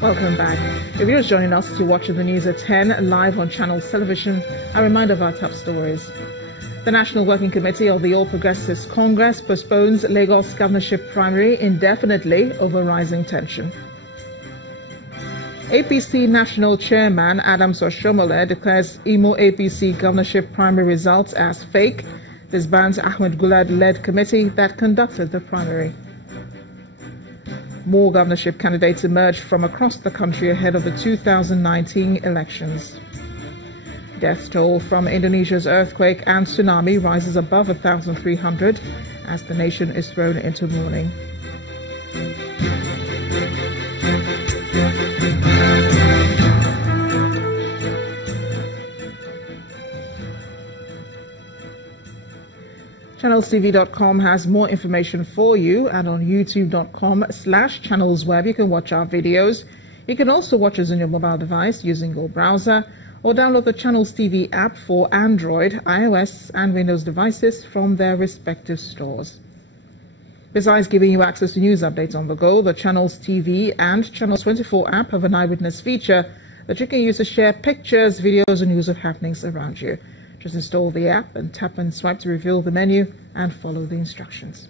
Welcome back. If you're just joining us to watch the news at 10 live on Channels Television, a reminder of our top stories. The National Working Committee of the All Progressives Congress postpones Lagos governorship primary indefinitely over rising tension. APC National Chairman Adams Oshomole declares Imo APC governorship primary results as fake. This bans Ahmed Gulad-led committee that conducted the primary. More governorship candidates emerged from across the country ahead of the 2019 elections. Death toll from Indonesia's earthquake and tsunami rises above 1,300 as the nation is thrown into mourning. ChannelsTV.com has more information for you, and on youtube.com/channelsweb you can watch our videos. You can also watch us on your mobile device using your browser or download the Channels TV app for Android, iOS and Windows devices from their respective stores. Besides giving you access to news updates on the go, the Channels TV and Channels 24 app have an eyewitness feature that you can use to share pictures, videos and news of happenings around you. Just install the app and tap and swipe to reveal the menu and follow the instructions.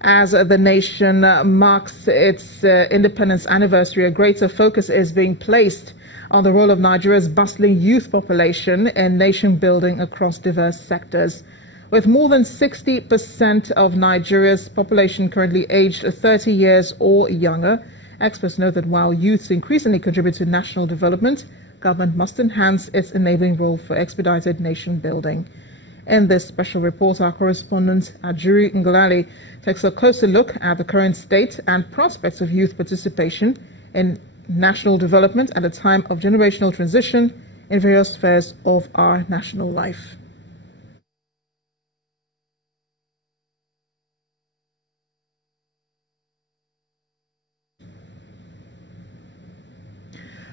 As the nation marks its independence anniversary, a greater focus is being placed on the role of Nigeria's bustling youth population in nation building across diverse sectors. With more than 60% of Nigeria's population currently aged 30 years or younger, experts note that while youths increasingly contribute to national development, government must enhance its enabling role for expedited nation building. In this special report, our correspondent Ajuri Ngalali takes a closer look at the current state and prospects of youth participation in national development at a time of generational transition in various spheres of our national life.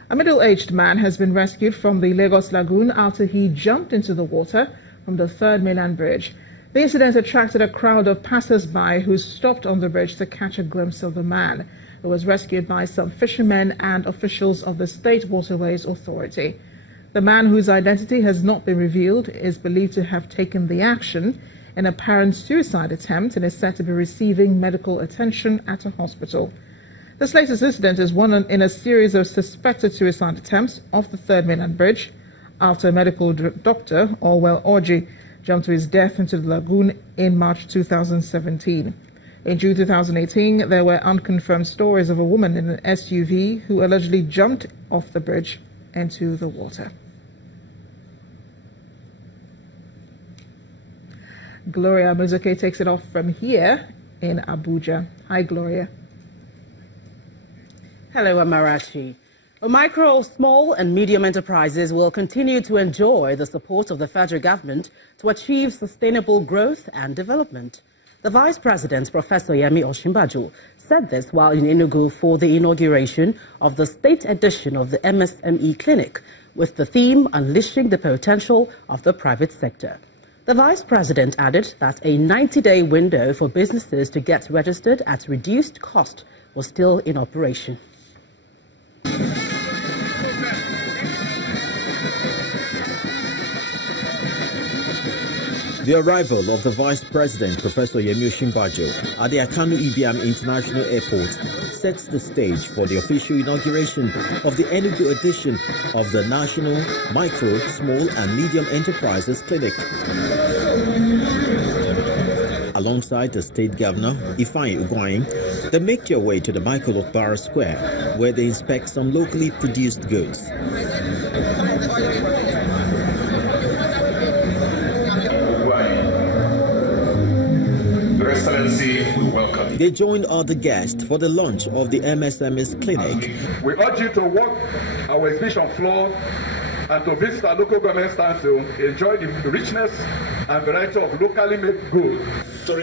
A middle-aged man has been rescued from the Lagos Lagoon after he jumped into the water from the third mainland bridge. The incident attracted a crowd of passers-by who stopped on the bridge to catch a glimpse of the man, who was rescued by some fishermen and officials of the State Waterways Authority. The man, whose identity has not been revealed, is believed to have taken the action in an apparent suicide attempt and is said to be receiving medical attention at a hospital. This latest incident is one in a series of suspected suicide attempts off the third mainland bridge after a medical doctor, Orwell Orji, jumped to his death into the lagoon in March 2017. In June 2018, there were unconfirmed stories of a woman in an SUV who allegedly jumped off the bridge into the water. Gloria Muzoke takes it off from here in Abuja. Hi, Gloria. Hello, Amarachi. Micro, small and medium enterprises will continue to enjoy the support of the federal government to achieve sustainable growth and development. The Vice President, Professor Yemi Osinbajo, said this while in Enugu for the inauguration of the state edition of the MSME Clinic with the theme Unleashing the Potential of the Private Sector. The Vice President added that a 90-day window for businesses to get registered at reduced cost was still in operation. The arrival of the Vice President, Professor Yemi Osinbajo, at the Akanu Ibiam International Airport sets the stage for the official inauguration of the Enugu edition of the National Micro, Small and Medium Enterprises Clinic. Alongside the State Governor, Ifeanyi Ugwuanyi, they make their way to the Michael Okpara Square, where they inspect some locally produced goods. They joined other guests for the launch of the MSME's clinic. We urge you to walk our exhibition floor and to visit our local government stands to enjoy the richness and variety of locally made goods.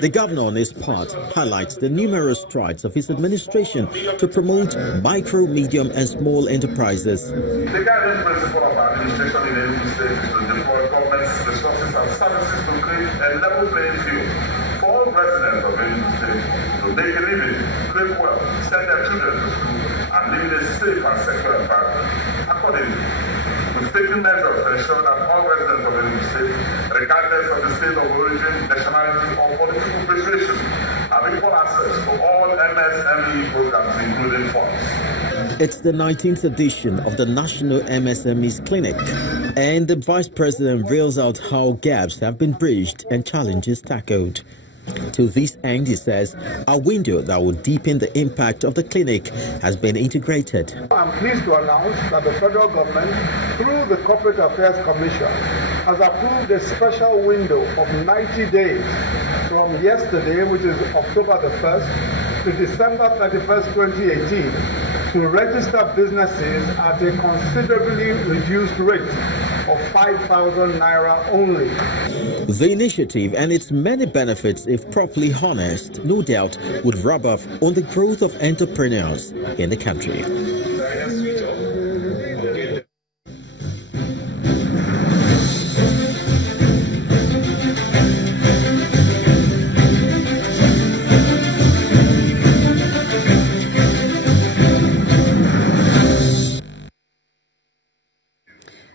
The governor, on his part, highlights the numerous strides of his administration to promote micro, medium and small enterprises. The guiding principle of our administration in Enugu State is to deploy government's resources and services to create a level playing field for all residents of Enugu State to make a living, live well, send their children to school, and live in a safe and secure environment. Accordingly, we've taken measures to ensure that all residents of Enugu State, regardless of the state of origin, nationality, or political persuasion, have equal access to all MSME programs, including funds. It's the 19th edition of the National MSMEs Clinic, and the Vice President rails out how gaps have been bridged and challenges tackled. To this end, he says, a window that will deepen the impact of the clinic has been integrated. I'm pleased to announce that the federal government, through the Corporate Affairs Commission, has approved a special window of 90 days from yesterday, which is October the 1st, to December 31st, 2018, to register businesses at a considerably reduced rate of 5,000 naira only. The initiative and its many benefits, if properly harnessed, no doubt would rub off on the growth of entrepreneurs in the country.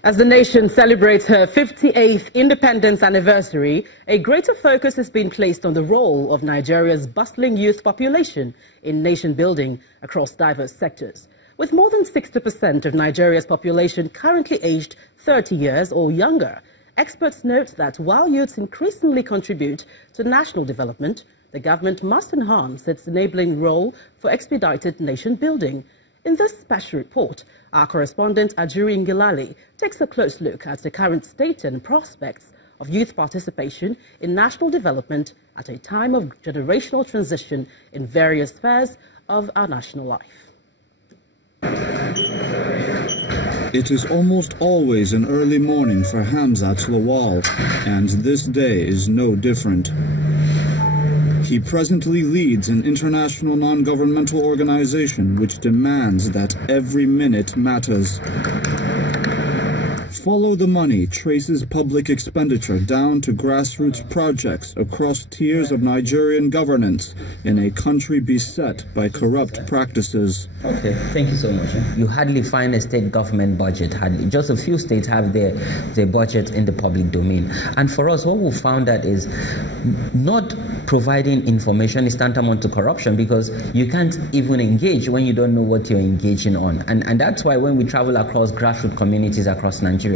As the nation celebrates her 58th independence anniversary, a greater focus has been placed on the role of Nigeria's bustling youth population in nation building across diverse sectors. With more than 60% of Nigeria's population currently aged 30 years or younger, experts note that while youths increasingly contribute to national development, the government must enhance its enabling role for expedited nation building. In this special report, our correspondent Ajuri Ngilali takes a close look at the current state and prospects of youth participation in national development at a time of generational transition in various spheres of our national life. It is almost always an early morning for Hamzat Lawal, and this day is no different. He presently leads an international non-governmental organization which demands that every minute matters. Follow the Money traces public expenditure down to grassroots projects across tiers of Nigerian governance in a country beset by corrupt practices. Okay, thank you so much. You hardly find a state government budget. Just a few states have their budget in the public domain. And for us, what we found that is not providing information is tantamount to corruption, because you can't even engage when you don't know what you're engaging on. And that's why when we travel across grassroots communities across Nigeria,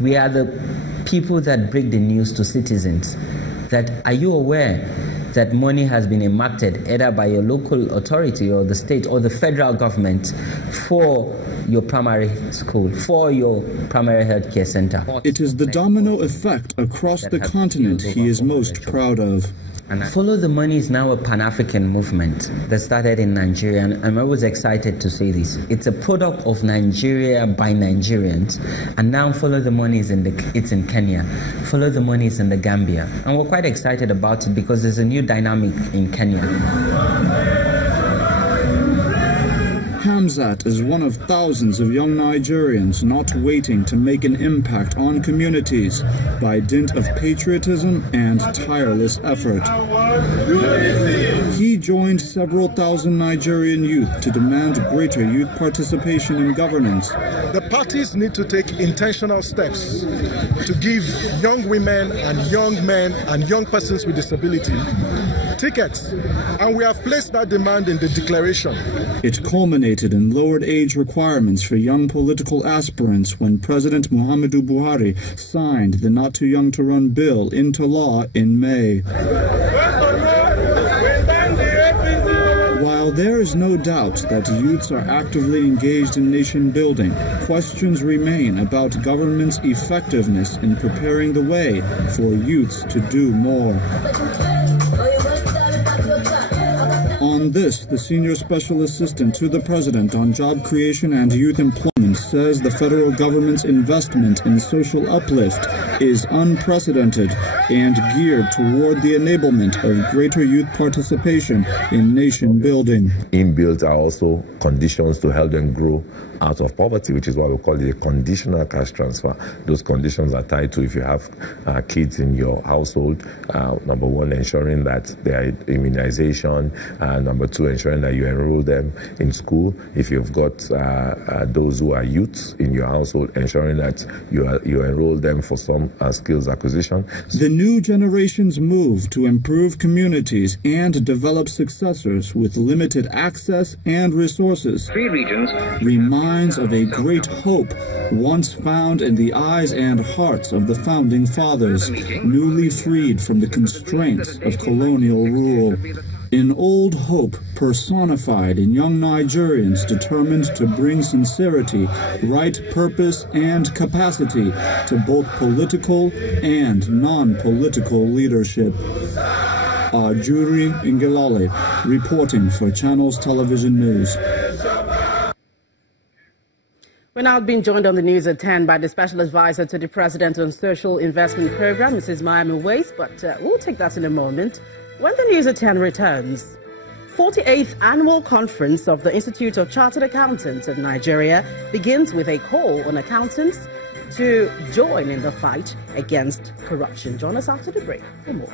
we are the people that break the news to citizens. That, are you aware that money has been earmarked either by your local authority or the state or the federal government for your primary school, for your primary health care center? It is the domino effect across the continent he is most proud of. Follow the Money is now a Pan-African movement that started in Nigeria, and I'm always excited to say this. It's a product of Nigeria by Nigerians, and now Follow the Money is it's in Kenya. Follow the Money is in the Gambia, and we're quite excited about it because there's a new dynamic in Kenya. Hamzat is one of thousands of young Nigerians not waiting to make an impact on communities by dint of patriotism and tireless effort. He joined several thousand Nigerian youth to demand greater youth participation in governance. The parties need to take intentional steps to give young women and young men and young persons with disability tickets, and we have placed that demand in the declaration. It culminated in lowered age requirements for young political aspirants when President Muhammadu Buhari signed the Not Too Young to Run bill into law in May. While there is no doubt that youths are actively engaged in nation building, questions remain about government's effectiveness in preparing the way for youths to do more. On this, the Senior Special Assistant to the President on Job Creation and Youth Employment says the federal government's investment in social uplift is unprecedented and geared toward the enablement of greater youth participation in nation building. Inbuilt are also conditions to help them grow out of poverty, which is why we call it a conditional cash transfer. Those conditions are tied to if you have kids in your household, number one, ensuring that their immunization, number two, ensuring that you enroll them in school. If you've got those who are youths in your household, ensuring that you enroll them for some skills acquisition. The new generation's move to improve communities and develop successors with limited access and resources reminds of a great hope once found in the eyes and hearts of the founding fathers, newly freed from the constraints of colonial rule. An old hope personified in young Nigerians determined to bring sincerity, right purpose, and capacity to both political and non-political leadership. Ajuri Ngelale, reporting for Channels Television News. We're now being joined on the news at 10 by the Special Advisor to the President on Social Investment Program, Mrs. Miami Wace, but we'll take that in a moment. When the news at 10 returns, 48th Annual Conference of the Institute of Chartered Accountants of Nigeria begins with a call on accountants to join in the fight against corruption. Join us after the break for more.